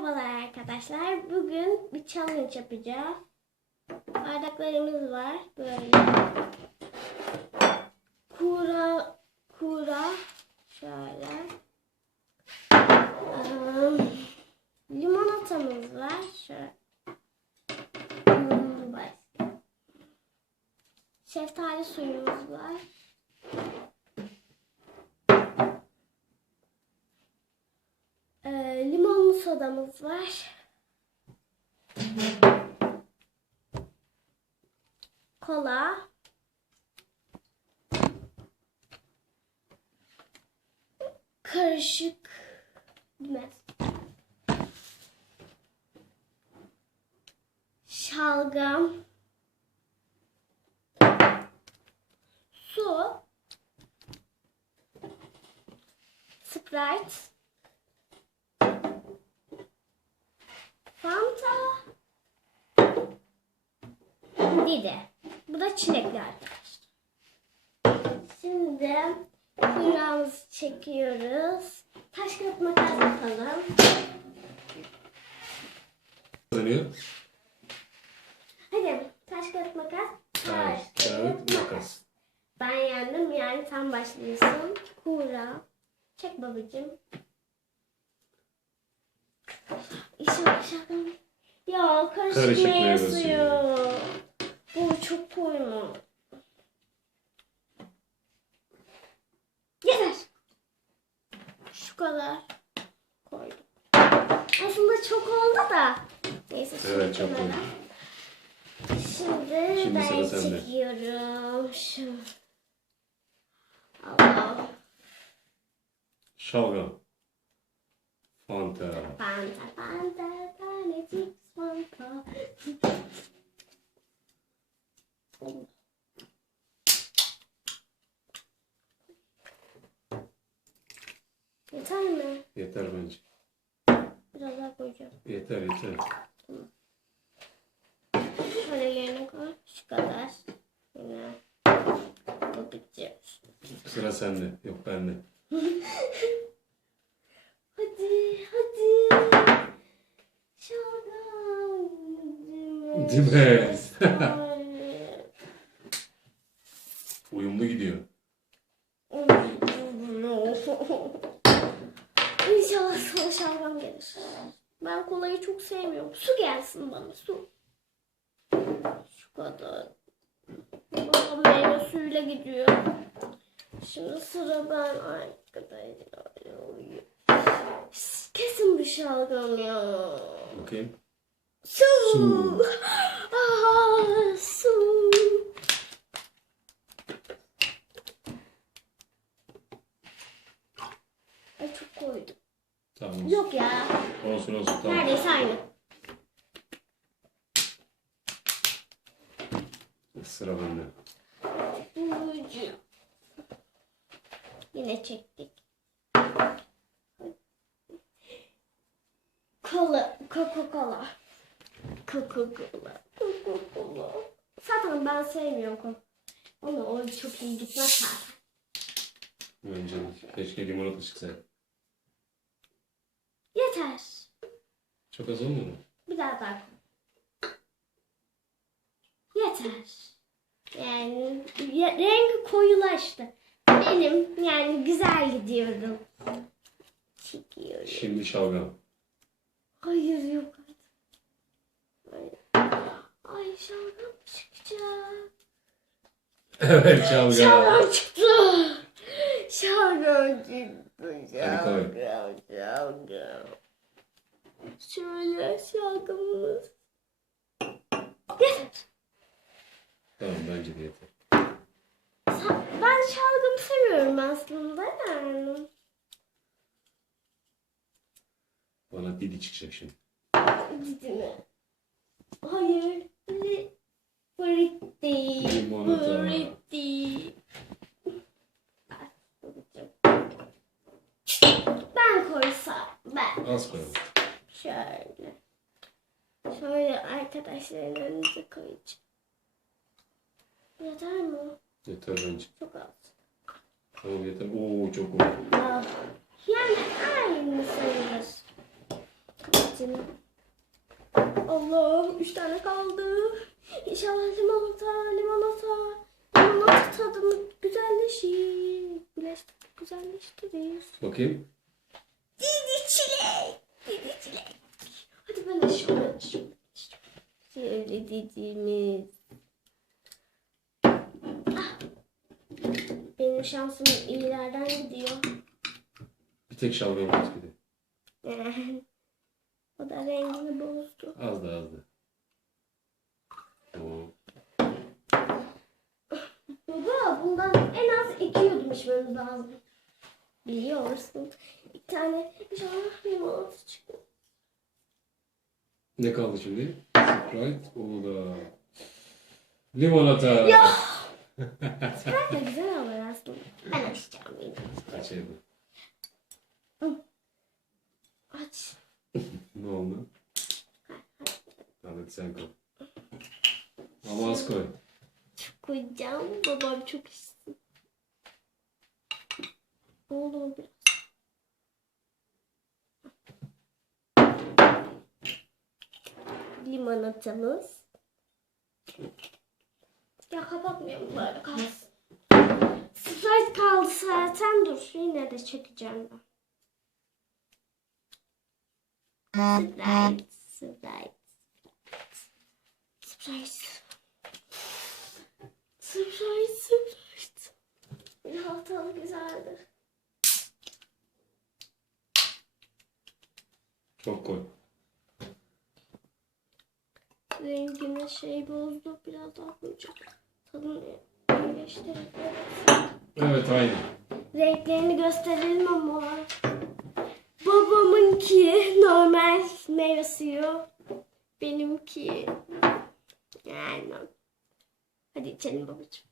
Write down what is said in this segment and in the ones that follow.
Merhabalar arkadaşlar. Bugün bir challenge yapacağız. Bardaklarımız var. Böyle. Kura, kura. Şöyle. Am, limonatamız var. Şöyle. Başka. Şeftali suyumuz var. Sodamız var. Kola. Karışık. Bilmez. Şalgam. Su. Sprite. Fanta. Dide. Bu da çilekli arkadaşlar. Şimdi kuyrağımızı çekiyoruz. Taş kağıt makas yapalım. kazanıyor? Hadi taş kağıt makas. Taş, kağıt, makas. Ben yendim yani sen başlıyorsun. Kura. Çek babacığım. Ya karışık, Karışık meyve meyve suyu. suyu. Bu çok koyma. Yeter. Şu kadar koydum. Aslında çok oldu da. Neyse şimdi Evet, çok oldu. Şimdi, Şimdi ben çekiyorum. Şu. Allah. Şalgam. Fanta. Fanta, fanta, tanecik fanta. Yeter mi? Yeter bence. Biraz daha koyacağım. Yeter yeter. Şöyle yerine koy. Şu kadar. Yine. Bu bitiyor. Sıra sende. Yok bende. Hadi, hadi. Şalgam. Dimes. Ay. Uyumlu gidiyor. İnşallah sana şalgam gelir. Ben kolayı çok sevmiyorum. Su gelsin bana su. Şu kadar. Baba meyve suyuyla gidiyor. Şimdi sıra ben arkadaşlar. Kesin bir şalgam ya. Bakayım. Su. Su. Aa, su. Ay çok koydum. Tamam. Yok ya. Olsun olsun tamam. Neredeyse aynı. Sıra bende. Yine çektik. Kola, Coca-Cola. Coca-Cola. Coca-Cola. Zaten ben sevmiyorum Coca. Ama o çok iyi gitmez zaten. Bence keşke limonata çıksaydı. Yeter. Çok az olmadı mı? Bir daha daha koy. Yeter. Yani ya- rengi koyulaştı. Benim yani güzel gidiyorum. Çekiyorum. Şimdi şalgam. Hayır yok. Ay şalgam çıkacak. Evet şalgam. Şalgam çıktı. Şalgam çıktı. Şalgam, şalgam. Şöyle şalgamımız. Yeter. Tamam bence de yeter. Ben şalgamı seviyorum aslında yani. Bana didi çıkacak şimdi. Ciddi mi? Hayır. Fritti. Limonata. Fritti. Ben koysam. Ben. Az koyalım. Şöyle. Şöyle arkadaşların önünüze koyacağım. Yeter mi? Yeter bence. Çok az. Tamam yeter. Oo çok oldu. 3 tane kaldı. İnşallah limonata, limonata, limonata tadını güzelleşir. Güzelleştirir. Bakayım. Didi çilek. Didi çilek. Hadi ben açıyorum. açıyorum. Sevgili didimiz. Benim şansım iyilerden gidiyor. Bir tek şalgam gidiyor. o da rengini bozdu. Az da az da. İçmemiz lazım. Biliyorsun. Bir tane inşallah limonata çıkıyor. Ne kaldı şimdi? Sprite, o da. Limonata. Ya! Sprite de güzel olur aslında. Ben açacağım. Kaç evde? Aç. Ne oldu? Hadi sen koy. Ama az koy. Çok koyacağım. Babam çok içsin. Oldu biraz? Limonatamız. Ya kapatmayalım böyle kalsın. Sprite kaldı zaten dur. Yine de çekeceğim ben. Sprite, Sprite. Sprite. Sprite, Sprite. Haftalık güzeldir. Çok koy. Rengine şey bozdu. Biraz daha koyacağım. Tadını iyileştirelim. Evet aynı. Renklerini gösterelim ama. Babamınki normal meyve suyu. Benimki yani. Hadi içelim babacığım.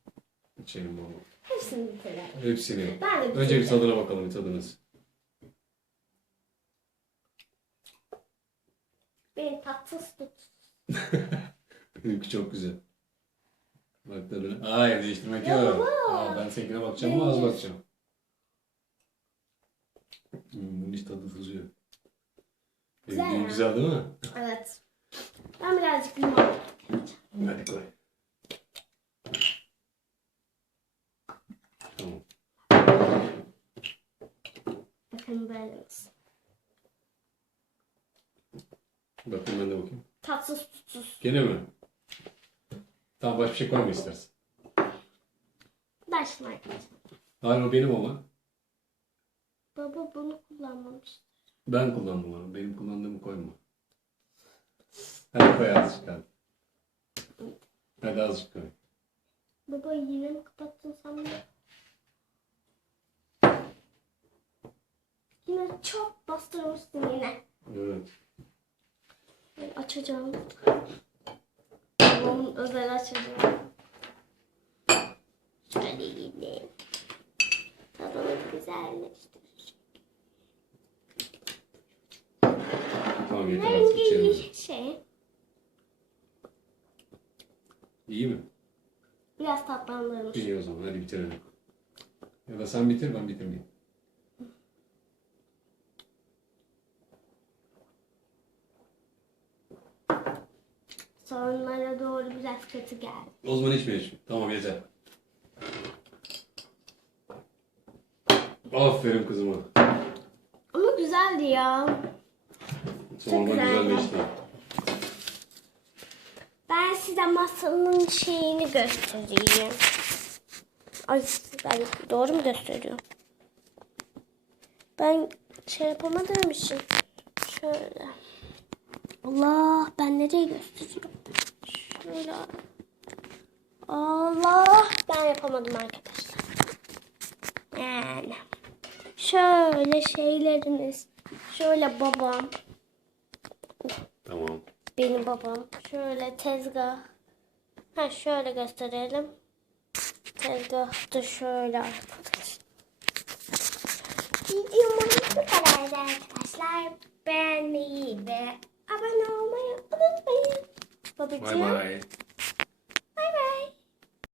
İçelim baba. Hepsini bitirelim. Hepsini. Ben de Önce bir tadına bakalım bir tadınız. Beni tatsız tut. Benimki çok güzel. Bak tadına. Hayır değiştirmek Ya yok. baba. Aa, ben seninkine bakacağım ama az Benim- bakacağım. Hmm, bunun hiç tadı tuzu yok. Güzel Benimki ya. güzel değil mi? Evet. Ben birazcık limon. Hadi koy. Tamam. Bakın böyle olsun. Bakın ben de bakayım. Tatsız tutsuz. Gene mi? Tamam başka bir şey koyma istersen. Arkadaşlar. Hayır o benim ama. Baba bunu kullanmamış. Ben kullandım onu. Benim kullandığımı koyma. Hadi koy azıcık hadi. Hadi azıcık koy. Baba yine mi kapattın sen bunu? Yine çok bastırmışsın yine. Evet. Ben açacağım. Babamın özel açacağım. Şöyle yine. Tadını güzelleştir. Tamam yeter artık içelim. Rengi şey. İyi mi? Biraz tatlandırmış. İyi o zaman hadi bitirelim. Ya da sen bitir ben bitirmeyeyim. Sonlara doğru biraz kötü geldi. O zaman içmeyelim. Tamam yeter. Aferin kızıma. Ama güzeldi ya. Sonra güzel. güzelleşti. Ben size masanın şeyini göstereyim. Ay ben doğru mu gösteriyorum? Ben şey yapamadığım için şöyle. Allah ben nereye gösteriyorum? Şöyle. Allah ben yapamadım arkadaşlar. Yani şöyle şeyleriniz. Şöyle babam. Tamam. Benim babam. Şöyle tezgah. Ha şöyle gösterelim. Tezgah da şöyle arkadaşlar. Videomun bu kadardı arkadaşlar. Beğenmeyi ve abone olmayı unutmayın. Bye-bye.